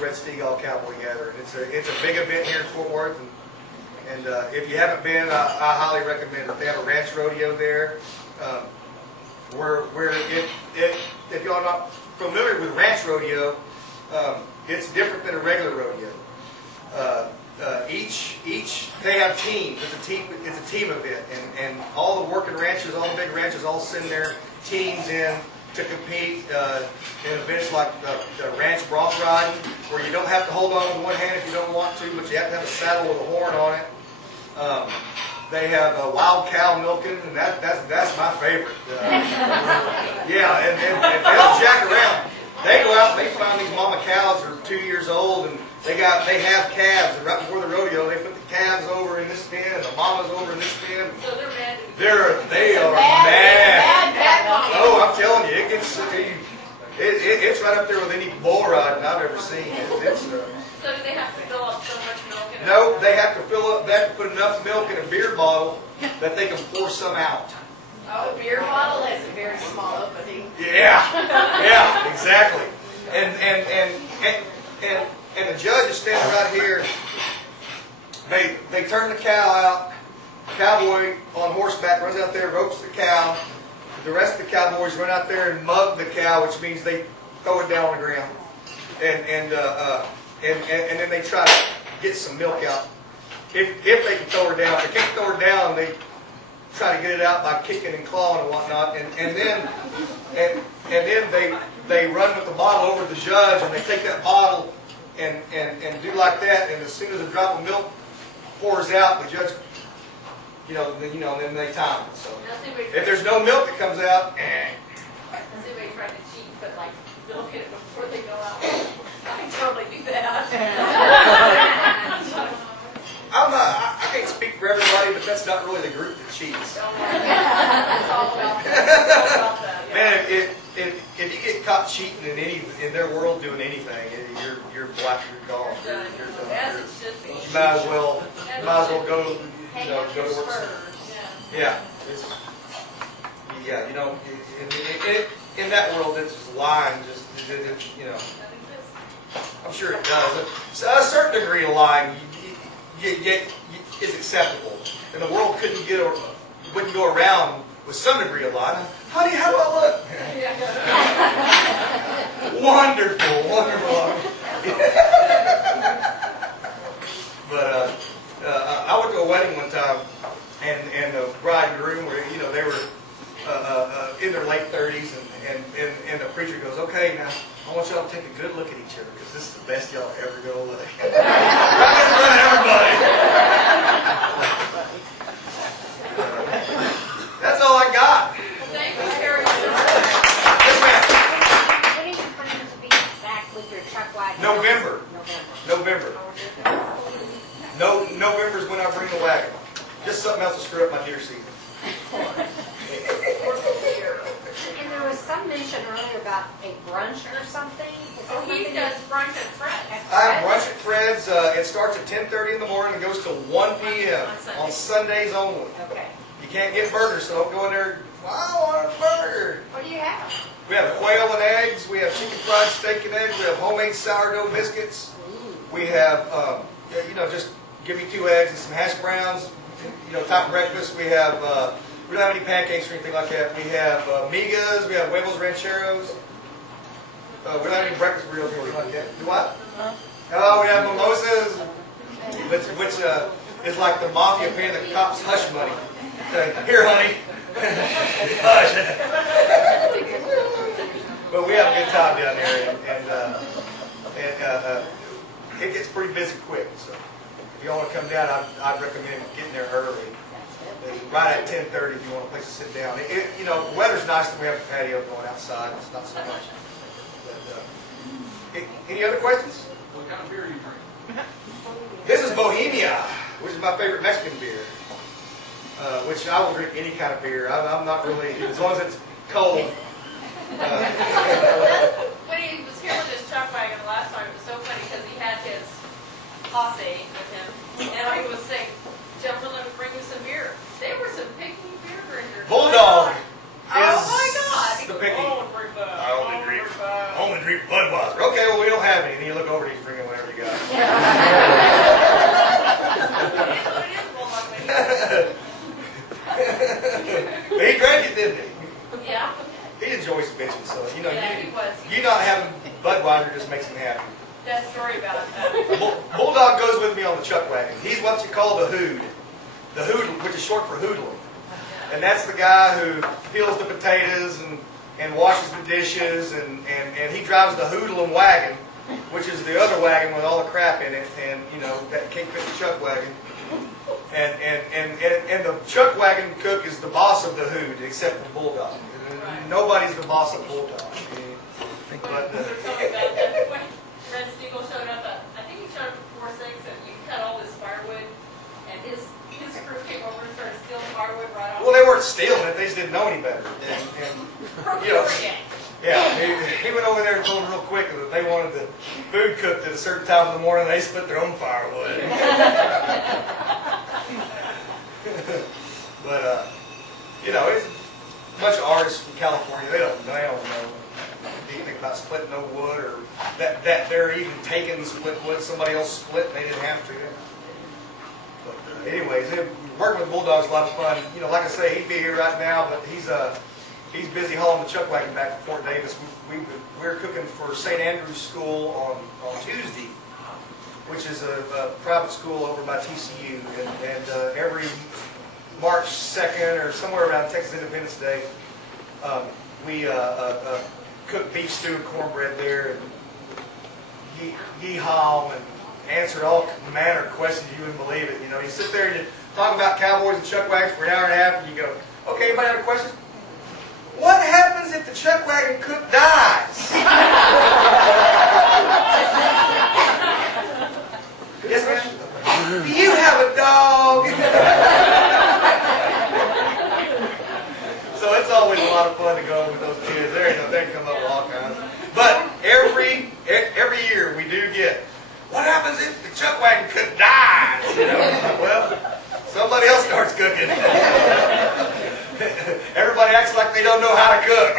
Red Steagle Cowboy Gathering. It's a big event here in Fort Worth, and if you haven't been, I highly recommend it. They have a ranch rodeo there. Where if y'all are not familiar with ranch rodeo, it's different than a regular rodeo. Each they have teams. It's a team event, and all the working ranchers, all the big ranchers, all send their teams in to compete in events like the ranch bronc riding, where you don't have to hold on with one hand if you don't want to, but you have to have a saddle with a horn on it. They have wild cow milking, and that's my favorite. Yeah, and they'll jack around. They go out and they find these mama cows that are 2 years old, and they have calves. And right before the rodeo, they put the calves over in this pen and the mamas over in this pen. So they're mad. They are mad. Oh, I'm telling you, it's right up there with any bull riding I've ever seen. So do they have to fill up so much milk? No, they have to fill up. They have to put enough milk in a beer bottle that they can pour some out. Oh, a beer bottle has a very small opening. Yeah, exactly. And the judge is standing right here. They turn the cow out. The cowboy on horseback runs out there, ropes the cow. The rest of the cowboys run out there and mug the cow, which means they throw it down on the ground. And then they try to get some milk out. If they can throw her down. If they can't throw her down, they try to get it out by kicking and clawing and whatnot. And then they run with the bottle over to the judge, and they take that bottle and do like that. And as soon as a drop of milk pours out, the judge, then they time it. So if there's no milk that comes out, Has anybody tried to cheat, but like milk it before they go out? I totally do that. I can't speak for everybody, but that's not really the group that cheats. It's all about that. Man, if you get caught cheating in their world doing anything, you're black, you're gone. You're done. As it should be. You might as well go to work. Yeah. In that world, it's just lying. I'm sure it does. So a certain degree of lying is acceptable, and the world wouldn't go around with some degree of lying. Honey, how do I look? Wonderful. But I went to a wedding one time, and the bride and groom were, they were in their late 30s, and the preacher goes, "Okay, now I want y'all to take a good look at each other, because this is the best y'all ever gonna look." Right in front of everybody. That's all I got. Thank you, Terry. Yes, ma'am. When are you planning to be back with your truck wagon? November. November's when I bring the wagon. Just something else to screw up my deer season. And there was some mention earlier about a brunch or something. Oh, he does brunch at Fred's. I have brunch at Fred's. It starts at 10:30 in the morning and goes till 1 p.m. on Sundays only. Okay. You can't get burgers, so don't go in there. Well, I want a burger. What do you have? We have quail and eggs. We have chicken fried steak and eggs. We have homemade sourdough biscuits. We have, just give me 2 eggs and some hash browns. Type of breakfast. We have, we don't have any pancakes or anything like that. We have migas. We have huevos rancheros. We don't have any breakfast burritos or anything like that. Do what? Oh, we have mimosas, which is like the mafia paying the cops hush money. Here, honey. Hush. But we have a good time down there, and it gets pretty busy quick. So if you want to come down, I'd recommend getting there early. Right at 10:30 if you want a place to sit down. The weather's nice and we have a patio going outside. It's not so much. But, any other questions? What kind of beer do you drink? This is Bohemia, which is my favorite Mexican beer. Which I will drink any kind of beer. I'm not really, as long as it's cold. When he was here with his truck wagon the last time, it was so funny because he had his posse with him, and he was saying, "Gentlemen, let me bring you some beer." They were some picky beer drinkers. Bulldog Oh my God! is the picky. Oh, drink that. I only drink Budweiser. Okay, well we don't have any. And you look over and he's drinking he's what you call the hood. The hoodlum, which is short for hoodlum. And that's the guy who peels the potatoes and washes the dishes, and he drives the hoodlum wagon, which is the other wagon with all the crap in it, and you know, that can't fit the chuck wagon. And the chuck wagon cook is the boss of the hood, except for Bulldog. Nobody's the boss of Bulldog. But, They're talking about that when Red Steagle showed up, I think he showed up at 4-6, and you cut all this firewood, and his crew came over and started stealing firewood right off. well, they weren't stealing it; they just didn't know any better. You know, yeah, he went over there and told them real quick that they wanted the food cooked at a certain time in the morning. They split their own firewood. But you know, it's a bunch of artists from California. They don't know anything about splitting no wood, or that they're even taking split wood somebody else split and they didn't have to. But anyways, working with Bulldog's a lot of fun. You know, like I say, he'd be here right now, but he's busy hauling the chuck wagon back to Fort Davis. We're cooking for St. Andrew's School on Tuesday, which is a private school over by TCU, and every March 2nd or somewhere around Texas Independence Day, we cook beef stew and cornbread there, and yee-haw, and answer all manner of questions you wouldn't believe it. You know, you sit there and you talk about cowboys and chuck wagons for an hour and a half, and you go, okay, anybody have a question? What happens if the chuck wagon cook dies? Yes, ma'am. Do you have a dog? So it's always a lot of fun to go with those kids. They come up with all kinds. But every year we do get, what happens if the chuck wagon cook dies? You know, well, somebody else starts cooking. Everybody acts like they don't know how to cook.